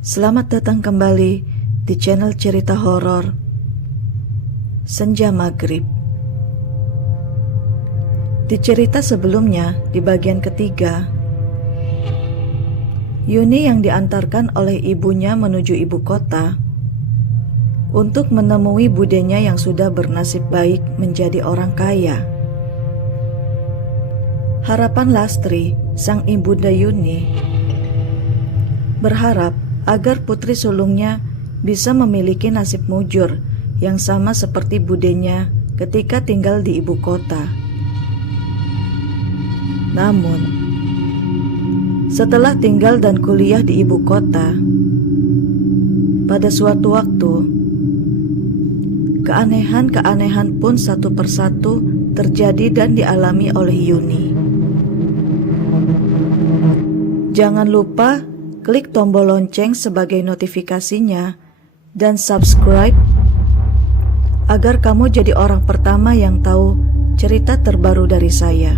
Selamat datang kembali di channel cerita horor Senja Maghrib. Di cerita sebelumnya, di bagian ketiga, Yuni yang diantarkan oleh ibunya menuju ibu kota untuk menemui budenya yang sudah bernasib baik menjadi orang kaya. Harapan Lastri, sang ibunda Yuni, berharap agar putri sulungnya bisa memiliki nasib mujur yang sama seperti budenya ketika tinggal di ibu kota. Namun, setelah tinggal dan kuliah di ibu kota, pada suatu waktu, keanehan-keanehan pun satu persatu terjadi dan dialami oleh Yuni. Jangan lupa klik tombol lonceng sebagai notifikasinya dan subscribe agar kamu jadi orang pertama yang tahu cerita terbaru dari saya.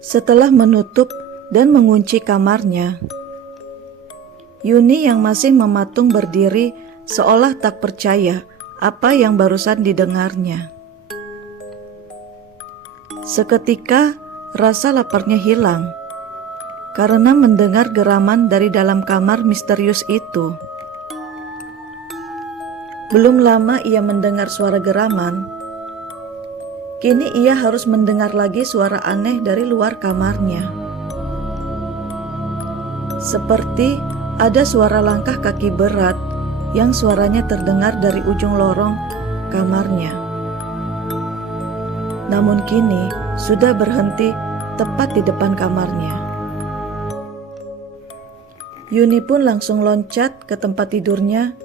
Setelah menutup dan mengunci kamarnya, Yuni yang masih mematung berdiri seolah tak percaya apa yang barusan didengarnya. Seketika rasa laparnya hilang karena mendengar geraman dari dalam kamar misterius itu. Belum lama ia mendengar suara geraman. Kini ia harus mendengar lagi suara aneh dari luar kamarnya. Seperti ada suara langkah kaki berat yang suaranya terdengar dari ujung lorong kamarnya. Namun kini sudah berhenti tepat di depan kamarnya. Yuni pun langsung loncat ke tempat tidurnya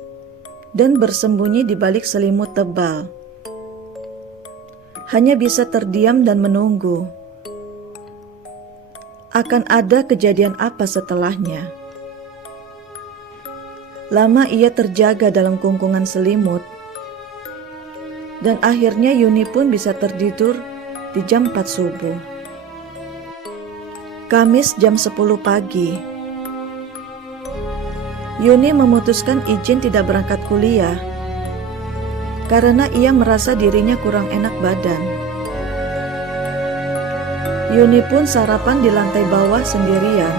dan bersembunyi di balik selimut tebal. Hanya bisa terdiam dan menunggu. Akan ada kejadian apa setelahnya? Lama ia terjaga dalam kungkungan selimut, dan akhirnya Yuni pun bisa tertidur di jam 4 subuh. Kamis jam 10 pagi. Yuni memutuskan izin tidak berangkat kuliah karena ia merasa dirinya kurang enak badan. Yuni pun sarapan di lantai bawah sendirian.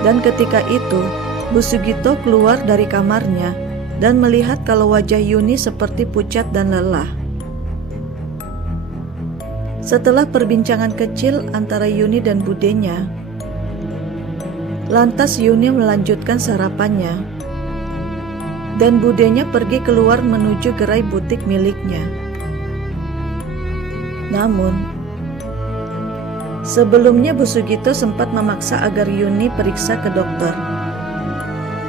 Dan ketika itu, Bu Sugito keluar dari kamarnya dan melihat kalau wajah Yuni seperti pucat dan lelah. Setelah perbincangan kecil antara Yuni dan budenya, lantas Yuni melanjutkan sarapannya dan budenya pergi keluar menuju gerai butik miliknya. Namun, sebelumnya Bu Sugito sempat memaksa agar Yuni periksa ke dokter,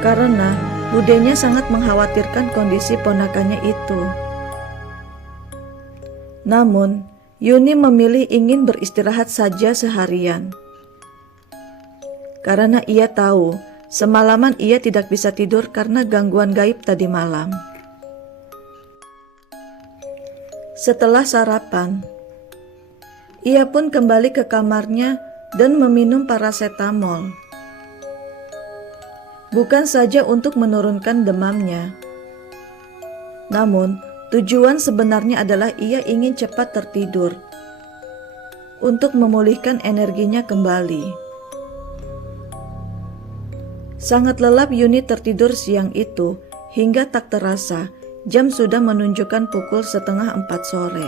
karena budenya sangat mengkhawatirkan kondisi ponakannya itu. Namun, Yuni memilih ingin beristirahat saja seharian, karena ia tahu semalaman ia tidak bisa tidur karena gangguan gaib tadi malam. Setelah sarapan, ia pun kembali ke kamarnya dan meminum parasetamol. Bukan saja untuk menurunkan demamnya, namun tujuan sebenarnya adalah ia ingin cepat tertidur untuk memulihkan energinya kembali. Sangat lelap Yuni tertidur siang itu hingga tak terasa jam sudah menunjukkan pukul 3:30 sore.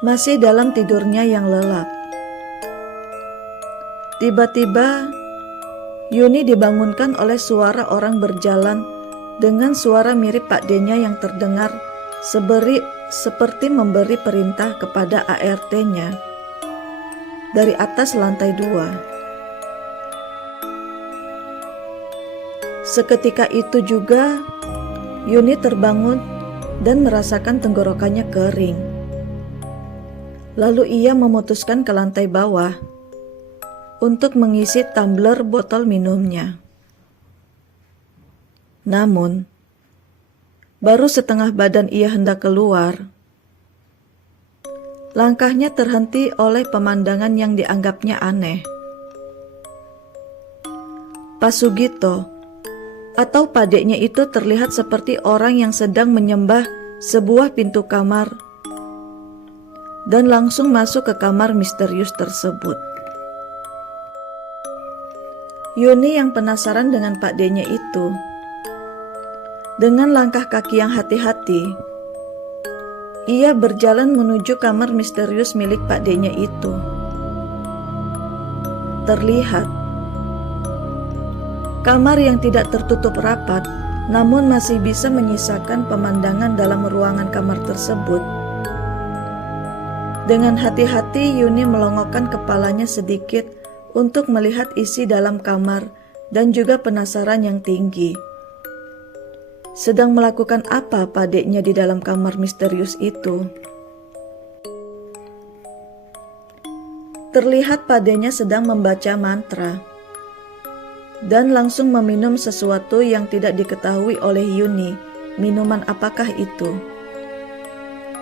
Masih dalam tidurnya yang lelap, tiba-tiba Yuni dibangunkan oleh suara orang berjalan dengan suara mirip Pak D-nya yang terdengar seperti memberi perintah kepada ART-nya dari atas lantai 2. Seketika itu juga Yuni terbangun dan merasakan tenggorokannya kering. Lalu ia memutuskan ke lantai bawah untuk mengisi tumbler botol minumnya. Namun, baru setengah badan ia hendak keluar, langkahnya terhenti oleh pemandangan yang dianggapnya aneh. Pak Sugito atau padeknya itu terlihat seperti orang yang sedang menyembah sebuah pintu kamar dan langsung masuk ke kamar misterius tersebut. Yuni yang penasaran dengan Pak D-nya itu, dengan langkah kaki yang hati-hati, ia berjalan menuju kamar misterius milik Pak D-nya itu. Terlihat kamar yang tidak tertutup rapat, namun masih bisa menyisakan pemandangan dalam ruangan kamar tersebut. Dengan hati-hati Yuni melongokkan kepalanya sedikit untuk melihat isi dalam kamar dan juga penasaran yang tinggi. Sedang melakukan apa padeknya di dalam kamar misterius itu? Terlihat padenya sedang membaca mantra dan langsung meminum sesuatu yang tidak diketahui oleh Yuni. Minuman apakah itu?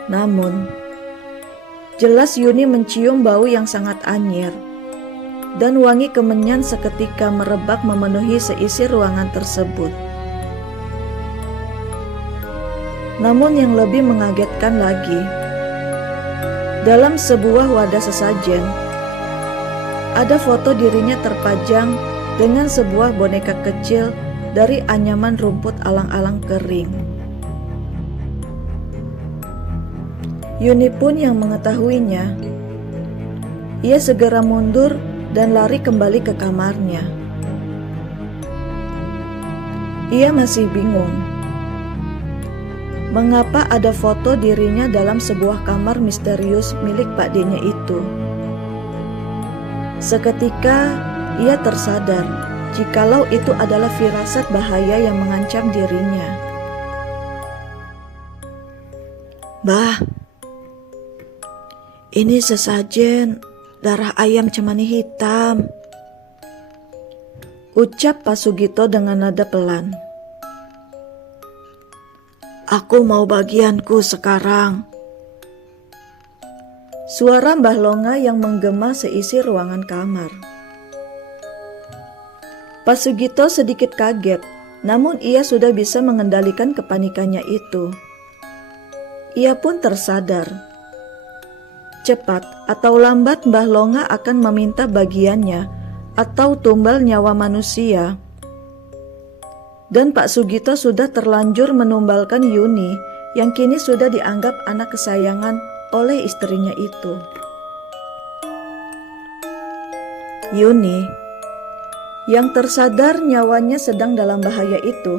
Namun, jelas Yuni mencium bau yang sangat anyir dan wangi kemenyan seketika merebak memenuhi seisi ruangan tersebut. Namun yang lebih mengagetkan lagi, dalam sebuah wadah sesajen, ada foto dirinya terpajang dengan sebuah boneka kecil dari anyaman rumput alang-alang kering. Yuni pun yang mengetahuinya, ia segera mundur dan lari kembali ke kamarnya. Ia masih bingung mengapa ada foto dirinya dalam sebuah kamar misterius milik Pak D-nya itu. Seketika ia tersadar jikalau itu adalah firasat bahaya yang mengancam dirinya. "Bah, ini sesajen darah ayam cemani hitam," ucap Pak Sugito dengan nada pelan. "Aku mau bagianku sekarang." Suara Mbah Longa yang menggema seisi ruangan kamar. Pak Sugito sedikit kaget, namun ia sudah bisa mengendalikan kepanikannya itu. Ia pun tersadar, cepat atau lambat Mbah Longa akan meminta bagiannya atau tumbal nyawa manusia. Dan Pak Sugito sudah terlanjur menumbalkan Yuni yang kini sudah dianggap anak kesayangan oleh istrinya itu. Yuni yang tersadar nyawanya sedang dalam bahaya itu,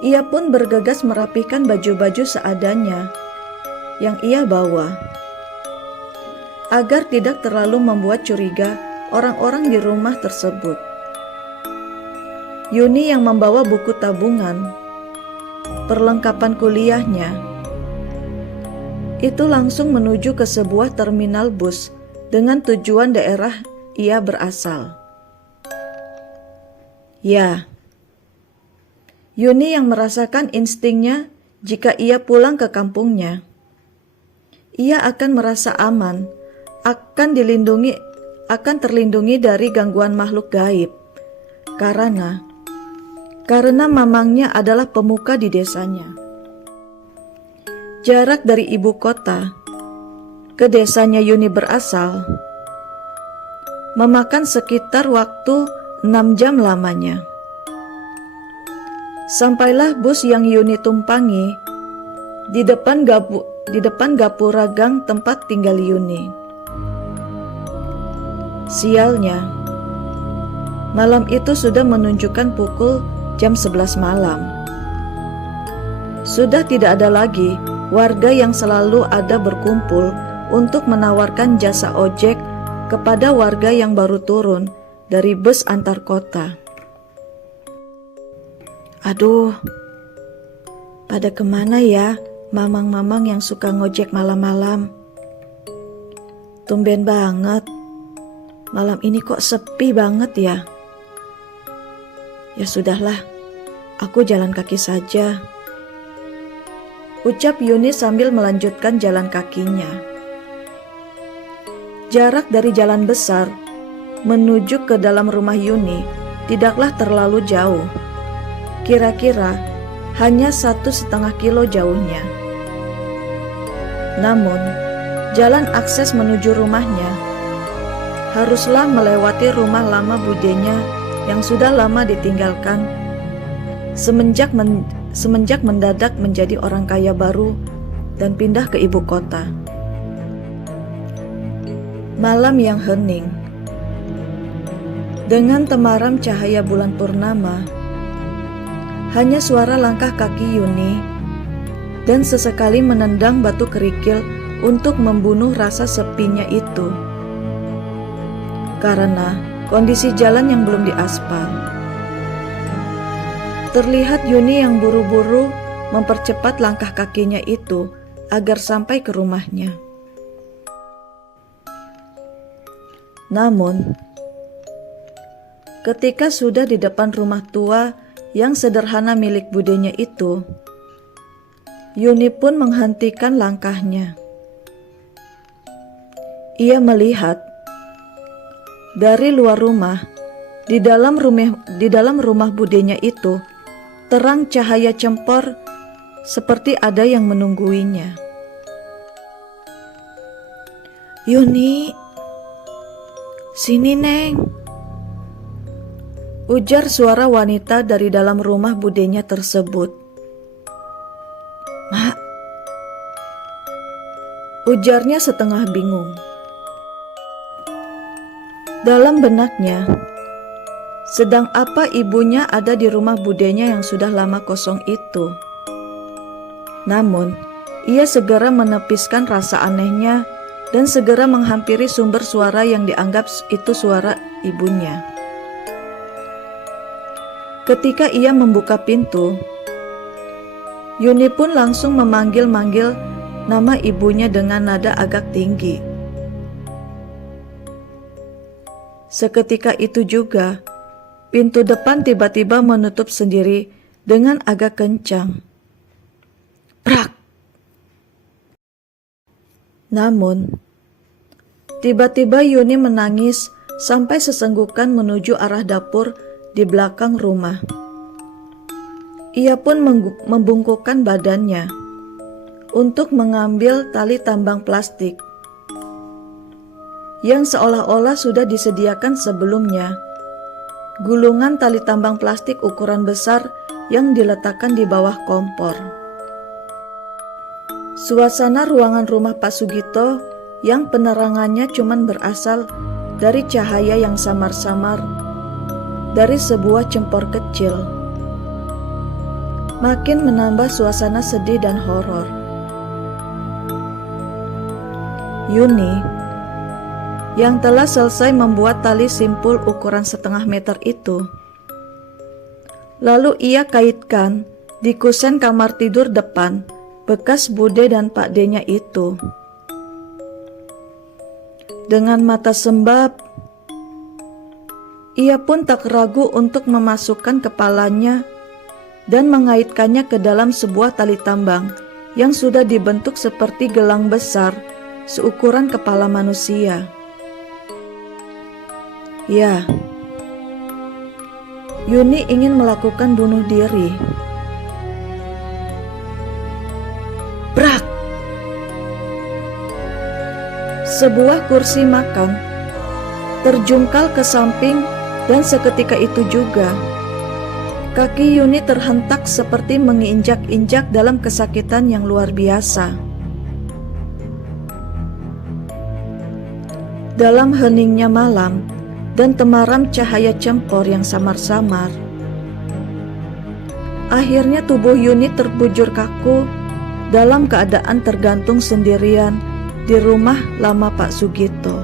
ia pun bergegas merapihkan baju-baju seadanya yang ia bawa agar tidak terlalu membuat curiga orang-orang di rumah tersebut. Yuni yang membawa buku tabungan, perlengkapan kuliahnya, itu langsung menuju ke sebuah terminal bus dengan tujuan daerah ia berasal. Ya, Yuni yang merasakan instingnya jika ia pulang ke kampungnya, ia akan merasa aman, akan terlindungi dari gangguan makhluk gaib, karena mamangnya adalah pemuka di desanya. Jarak dari ibu kota ke desanya Yuni berasal memakan sekitar waktu 6 jam lamanya. Sampailah bus yang Yuni tumpangi di depan gapura gang tempat tinggal Yuni. Sialnya, malam itu sudah menunjukkan pukul jam 11 malam. Sudah tidak ada lagi warga yang selalu ada berkumpul untuk menawarkan jasa ojek kepada warga yang baru turun dari bus antar kota. Aduh, pada kemana ya mamang-mamang yang suka ngojek malam-malam? Tumben banget, malam ini kok sepi banget ya? Ya sudahlah, aku jalan kaki saja, ucap Yuni sambil melanjutkan jalan kakinya. Jarak dari jalan besar menuju ke dalam rumah Yuni tidaklah terlalu jauh. Kira-kira hanya 1,5 kilo jauhnya. Namun, jalan akses menuju rumahnya haruslah melewati rumah lama budenya yang sudah lama ditinggalkan semenjak mendadak menjadi orang kaya baru dan pindah ke ibu kota. Malam yang hening, dengan temaram cahaya bulan purnama, hanya suara langkah kaki Yuni dan sesekali menendang batu kerikil untuk membunuh rasa sepinya itu. Karena kondisi jalan yang belum diaspal. Terlihat Yuni yang buru-buru mempercepat langkah kakinya itu agar sampai ke rumahnya. Namun, ketika sudah di depan rumah tua yang sederhana milik budenya itu, Yuni pun menghentikan langkahnya. Ia melihat dari luar rumah, di dalam rumah budenya itu, terang cahaya cempor seperti ada yang menungguinya. "Yuni, sini Neng," ujar suara wanita dari dalam rumah budenya tersebut. "Mak," ujarnya setengah bingung. Dalam benaknya, sedang apa ibunya ada di rumah budenya yang sudah lama kosong itu. Namun, ia segera menepiskan rasa anehnya dan segera menghampiri sumber suara yang dianggap itu suara ibunya. Ketika ia membuka pintu, Yuni pun langsung memanggil-manggil nama ibunya dengan nada agak tinggi. Seketika itu juga, pintu depan tiba-tiba menutup sendiri dengan agak kencang. Prak! Namun, tiba-tiba Yuni menangis sampai sesenggukan menuju arah dapur di belakang rumah. Ia pun membungkukkan badannya untuk mengambil tali tambang plastik yang seolah-olah sudah disediakan sebelumnya. Gulungan tali tambang plastik ukuran besar yang diletakkan di bawah kompor. Suasana ruangan rumah Pak Sugito yang penerangannya cuman berasal dari cahaya yang samar-samar dari sebuah cempor kecil, makin menambah suasana sedih dan horor. Yuni yang telah selesai membuat tali simpul ukuran 1/2 meter itu, lalu ia kaitkan di kusen kamar tidur depan bekas Bude dan Pak D-nya itu. Dengan mata sembab, ia pun tak ragu untuk memasukkan kepalanya dan mengaitkannya ke dalam sebuah tali tambang yang sudah dibentuk seperti gelang besar seukuran kepala manusia. Ya, Yuni ingin melakukan bunuh diri. Brak! Sebuah kursi makan terjungkal ke samping dan seketika itu juga kaki Yuni terhentak seperti menginjak-injak dalam kesakitan yang luar biasa. Dalam heningnya malam dan temaram cahaya cempor yang samar-samar, akhirnya tubuh Yuni terbujur kaku dalam keadaan tergantung sendirian di rumah lama Pak Sugito.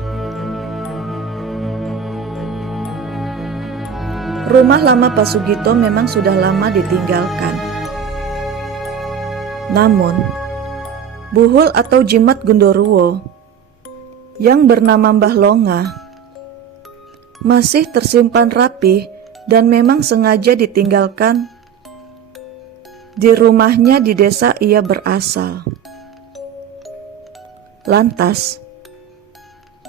Rumah lama Pak Sugito memang sudah lama ditinggalkan. Namun, Buhul atau Jimat Gondoruo yang bernama Mbah Longa masih tersimpan rapi dan memang sengaja ditinggalkan di rumahnya di desa ia berasal. Lantas,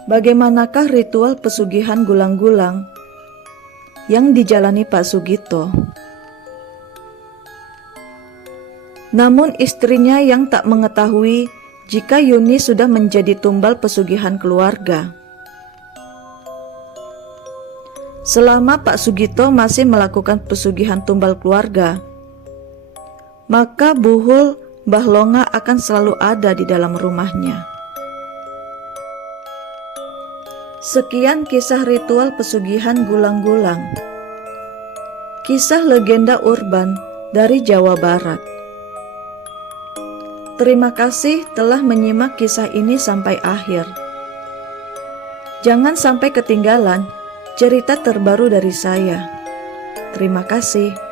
bagaimanakah ritual pesugihan gulang-gulang yang dijalani Pak Sugito? Namun istrinya yang tak mengetahui jika Yuni sudah menjadi tumbal pesugihan keluarga. Selama Pak Sugito masih melakukan pesugihan tumbal keluarga, maka Buhul Mbah Longa akan selalu ada di dalam rumahnya. Sekian kisah ritual pesugihan gulang-gulang. Kisah legenda urban dari Jawa Barat. Terima kasih telah menyimak kisah ini sampai akhir. Jangan sampai ketinggalan cerita terbaru dari saya. Terima kasih.